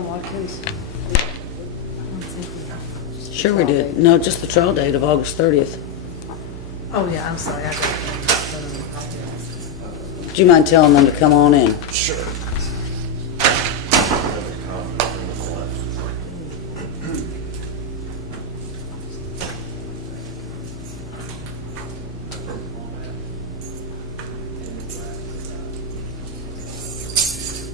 on Watkins? Sure we did. No, just the trial date of August 30th. Oh, yeah, I'm sorry, I got it. Do you mind telling them to come on in? Sure.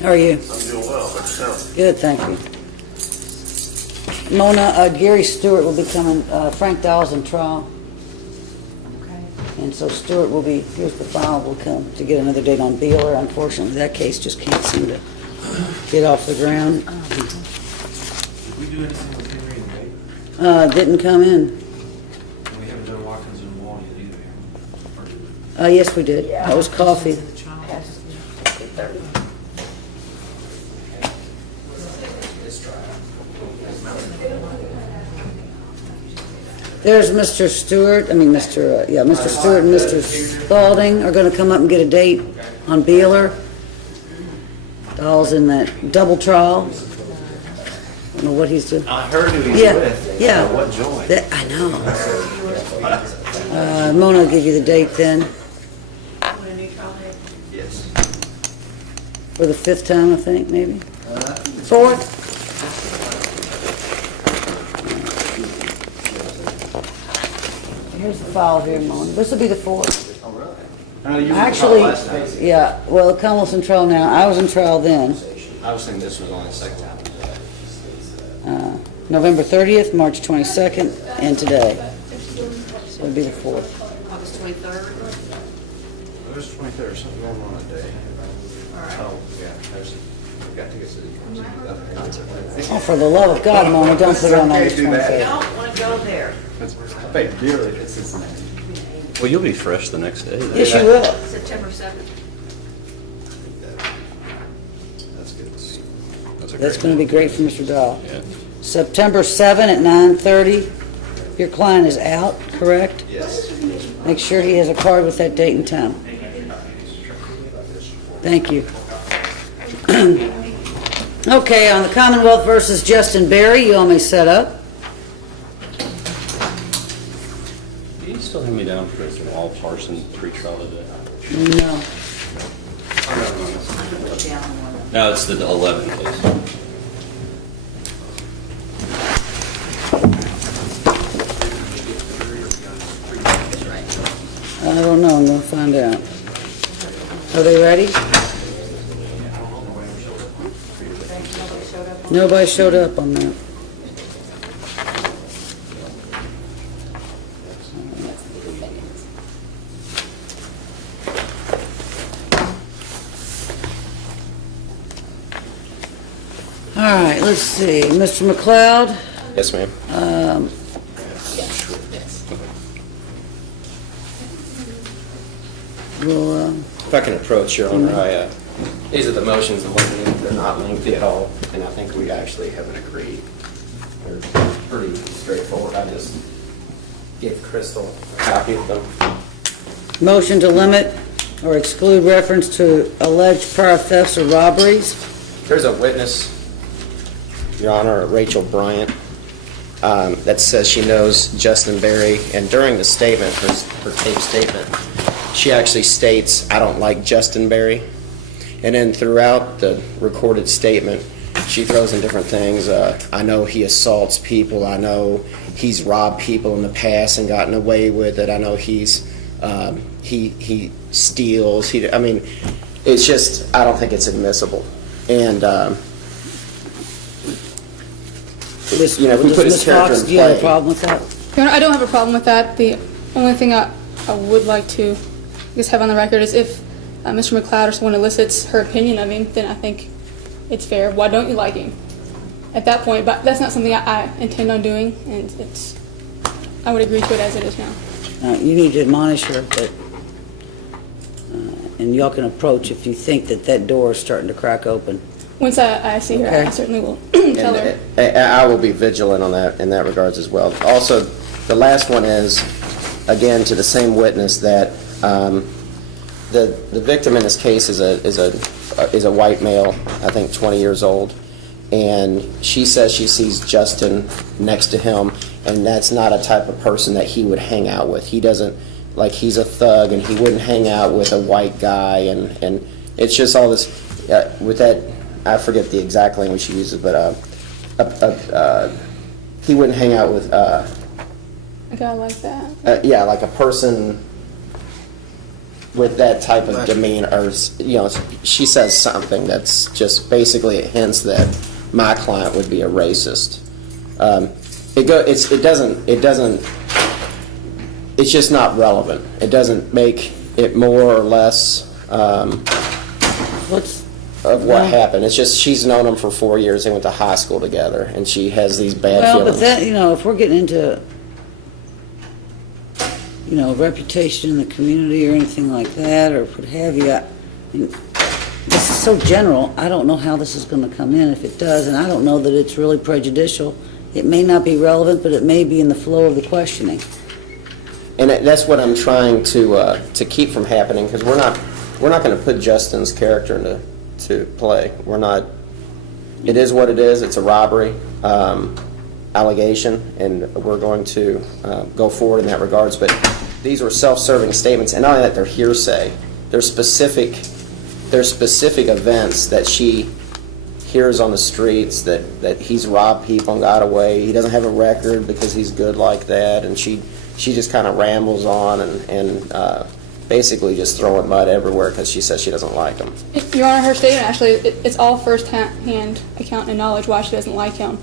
How are you? I'm doing well. Myself. Good, thank you. Mona, Gary Stewart will be coming, Frank Dowell's in trial, Okay. and so Stewart will be, here's the file, will come to get another date on Beeler. Unfortunately, that case just can't seem to get off the ground. Did we do anything with Henry and Dave? Didn't come in. We haven't done Watkins and Wall yet either. Yes, we did. That was coffee. To the trial. There's Mr. Stewart, Mr. Stewart and Mr. Spalding are gonna come up and get a date on Beeler. Dowell's in that double trial. I don't know what he's doing. I heard who he's Yeah, with. yeah. What joy. I know. Mona will give you the date then, Yes. for the 5th time, I think, maybe? 4th? Here's the file here, Mona. This will be the 4th. Oh, really? You were Actually, last time. yeah, well, Cummel's in trial now. I was in trial then. I was thinking this was only the second time. November 30th, March 22nd, and today. So it'll be the 4th. August 23rd. August 23rd, something going on that day. Oh, yeah, there's, we got tickets to the concert. Oh, for the love of God, Mona, don't put it on August Do that. 23rd. Don't want to go there. I paid dearly for Cincinnati. Well, you'll be fresh the next day. Yes, you will. September 7th. That's good. That's going to be great for Mr. Dahl. Yeah. September 7 at 9:30. Your client is out, correct? Yes. Make sure he has a card with that date and time. Thank you. Okay, on the Commonwealth versus Justin Berry, you all may set up. Do you still have me down for the Wall Parson pretrial today? No. No, it's the 11th case. I don't know, I'm going to find out. Are they ready? Nobody showed up on that. All right, let's see. Mr. McLeod? Yes, ma'am. Will, If I can approach, Your Honor, these are the motions, they're not lengthy at all, and I think we actually haven't agreed. They're pretty straightforward. I just gave Crystal a copy of them. motion to limit or exclude reference to alleged prior thefts or robberies. There's a witness, Your Honor, Rachel Bryant, that says she knows Justin Berry, and during the statement, her tape statement, she actually states, "I don't like Justin Berry." And then throughout the recorded statement, she throws in different things. I know he assaults people. I know he's robbed people in the past and gotten away with it. I know he steals. It's just, I don't think it's admissible. And, if we put his character in Do you have a play. problem with that? Your Honor, I don't have a problem with that. The only thing I would like to have on the record is if Mr. McLeod or someone elicits her opinion of him, then I think it's fair. Why don't you like him? At that point, but that's not something I intend on doing, and I would agree to it as it is now. You need to admonish her, but, and y'all can approach if you think that door is starting to crack open. Once I see her, Okay. I certainly will tell her. And I will be vigilant on that, in that regards as well. Also, the last one is, again, to the same witness that the victim in this case is a white male, I think 20 years old. and she says she sees Justin next to him, and that's not a type of person that he would hang out with. He doesn't, like, he's a thug, and he wouldn't hang out with a white guy, and it's just all this, with that, I forget the exact language she uses, but he wouldn't hang out with, A guy like that. yeah, like a person with that type of demeanor, or, she says something that's just basically it hints that my client would be a racist. It's just not relevant. It doesn't make it more or less of what happened. It's just she's known him for 4 years. They went to high school together, and she has these bad Well, feelings. but that, if we're getting into, reputation in the community or anything like that, or what have you, this is so general, I don't know how this is going to come in if it does, and I don't know that it's really prejudicial. It may not be relevant, but it may be in the flow of the questioning. And that's what I'm trying to keep from happening, because we're not going to put Justin's character into play. We're not. It is what it is. It's a robbery allegation, and we're going to go forward in that regards. But these were self-serving statements, and not only that, they're hearsay. They're specific events that she hears on the streets, that he's robbed people and got away. He doesn't have a record because he's good like that, and she just kind of rambles on and basically just throwing mud everywhere because she says she doesn't like him. Your Honor, her statement actually, it's all first-hand account and knowledge why she doesn't like him.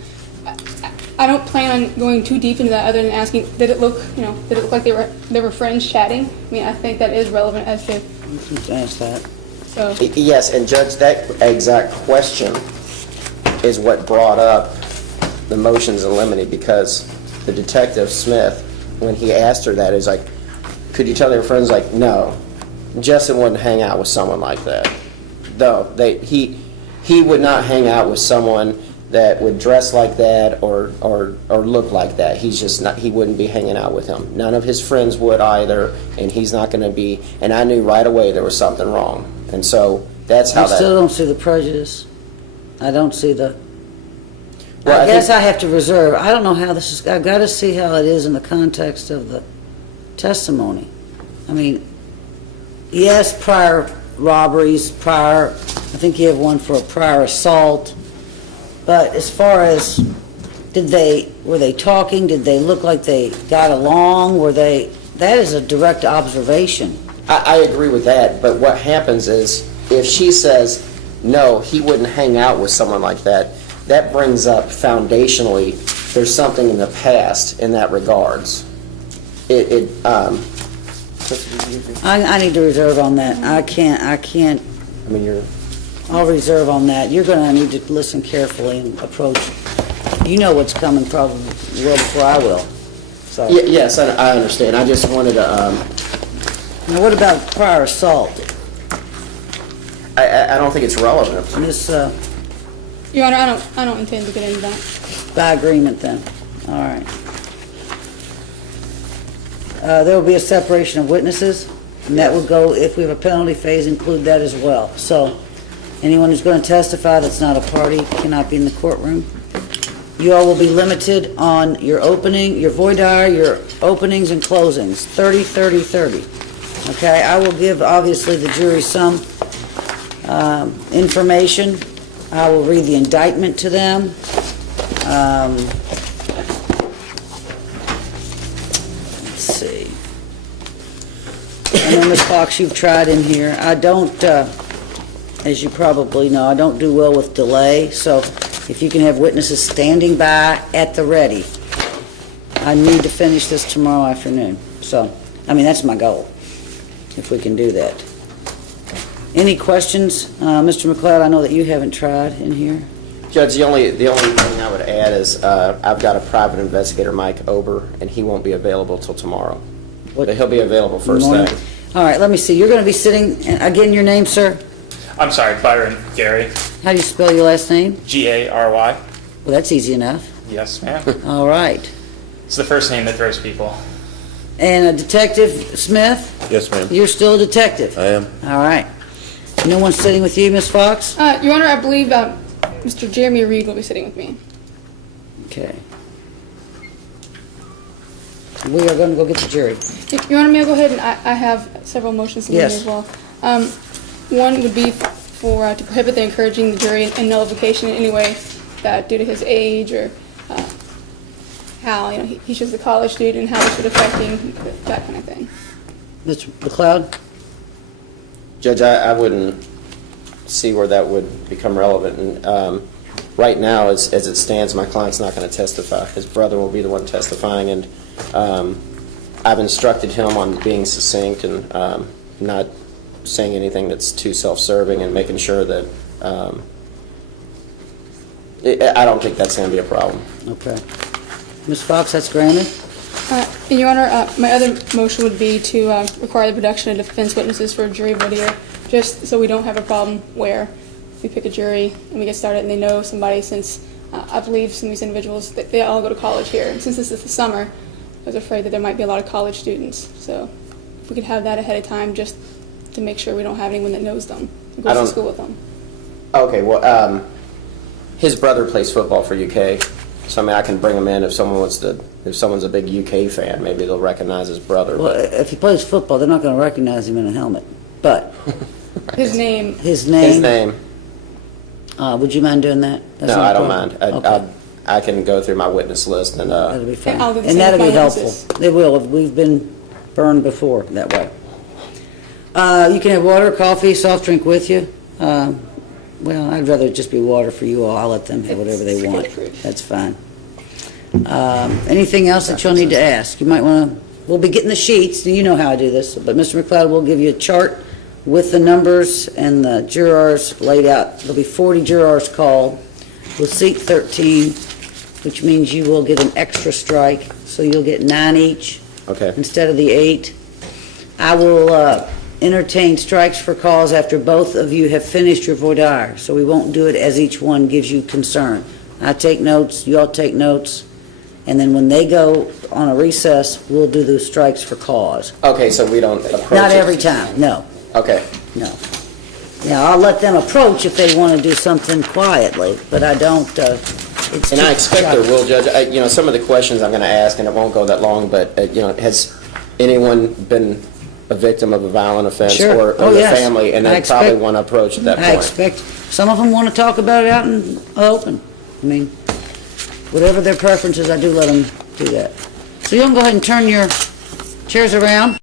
I don't plan on going too deep into that other than asking, did it look like they were friends chatting? I mean, I think that is relevant as to. You can ask that. So. Yes, and Judge, that exact question is what brought up the motions in limine, because the detective, Smith, when he asked her that, is like, could you tell they were friends? Like, no. Justin wouldn't hang out with someone like that. No, he would not hang out with someone that would dress like that or look like that. He's just not. He wouldn't be hanging out with him. None of his friends would either, and he's not going to be. And I knew right away there was something wrong, and so that's how I still don't see the prejudice. I don't see the. Well, I guess I have to reserve. I don't know how this is. I've got to see how it is in the context of the testimony. I mean, yes, prior robberies, I think you have one for a prior assault. But as far as, were they talking? Did they look like they got along? That is a direct observation. I agree with that, but what happens is, if she says, no, he wouldn't hang out with someone like that, that brings up foundationally, there's something in the past in that regards. I need to reserve on that. I can't, I mean, I'll reserve on that. You're going to need to listen carefully and approach. You know what's coming probably well before I will. So. Yes, I understand. I just wanted to. Now, what about prior assault? I don't think it's relevant. This, Your Honor, I don't intend to get into that. by agreement then. All right. There will be a separation of witnesses, and that will go, if we have a penalty phase, include that as well. So, anyone who's going to testify that's not a party cannot be in the courtroom. You all will be limited on your opening, your voir dire, your openings and closings, 30, 30, 30. Okay, I will give, obviously, the jury some information. I will read the indictment to them. Let's see. And then, Ms. Fox, you've tried in here. I don't, as you probably know, I don't do well with delay, so if you can have witnesses standing by at the ready. I need to finish this tomorrow afternoon. So, I mean, that's my goal, if we can do that. Any questions? Mr. McLeod, I know that you haven't tried in here. Judge, the only thing I would add is I've got a private investigator, Mike Ober, and he won't be available till tomorrow. What- But he'll be available first Morning. thing. All right, let me see. You're going to be sitting, again, your name, sir? I'm sorry, Byron Gary, How do you spell your last name? G-A-R-Y. Well, that's easy enough. Yes, ma'am. All right. It's the first name that throws people. And Detective Smith? Yes, ma'am. You're still a detective? I am. All right. No one sitting with you, Miss Fox? Your Honor, I believe Mr. Jeremy Reed will be sitting with me. Okay. We are going to go get the jury. Your Honor, may I go ahead and I have several motions in here Yes. as well. One would be to prohibit the encouraging the jury in nullification in any way that due to his age or how, he's just a college student and how this would affect him, that kind of thing. Mr. McLeod? Judge, I wouldn't see where that would become relevant. And right now, as it stands, my client's not going to testify. His brother will be the one testifying, and I've instructed him on being succinct and not saying anything that's too self-serving and making sure that I don't think that's going to be a problem. Okay. Ms. Fox, that's granted? And Your Honor, my other motion would be to require the production of defense witnesses for a jury video, just so we don't have a problem where we pick a jury and we get started and they know somebody, since I believe some of these individuals, they all go to college here. And since this is the summer, I was afraid that there might be a lot of college students. So if we could have that ahead of time, just to make sure we don't have anyone that knows them, and goes to school with them. Okay, well, his brother plays football for UK, so I mean, I can bring him in if someone wants to. If someone's a big UK fan, maybe they'll recognize his brother. Well, if he plays football, they're not going to recognize him in a helmet. But His name. his name... His name. Would you mind doing that? That's No, not a I don't problem. mind. Okay. I can go through my witness list and That'll be fine. And I'll do the And same that'll with be my helpful. witnesses. It will. We've been burned before that way. You can have water, coffee, soft drink with you. Well, I'd rather it just be water for you all. I'll let them have whatever they want. That's fine. Anything else that you'll need to ask? You might want to, we'll be getting the sheets. You know how I do this. But Mr. McLeod will give you a chart with the numbers and the jurors laid out. There'll be 40 jurors called. We'll seat 13, which means you will get an extra strike. So you'll get 9 each okay. instead of the 8. I will entertain strikes for cause after both of you have finished your voir dire, so we won't do it as each one gives you concern. I take notes, you all take notes, and then when they go on a recess, we'll do those strikes for cause. Okay, so we don't approach Not it. every time, no, Okay. no. Now, I'll let them approach if they want to do something quietly, but I don't, it's And I too expect there shocking. will, Judge. Some of the questions I'm going to ask, and it won't go that long, but has anyone been a victim of a violent offense Sure. or Oh, the yes. family, and I they probably expect- want to approach at that I point. expect, some of them want to talk about it out in the open. I mean, whatever their preference is, I do let them do that. So you can go ahead and turn your chairs around.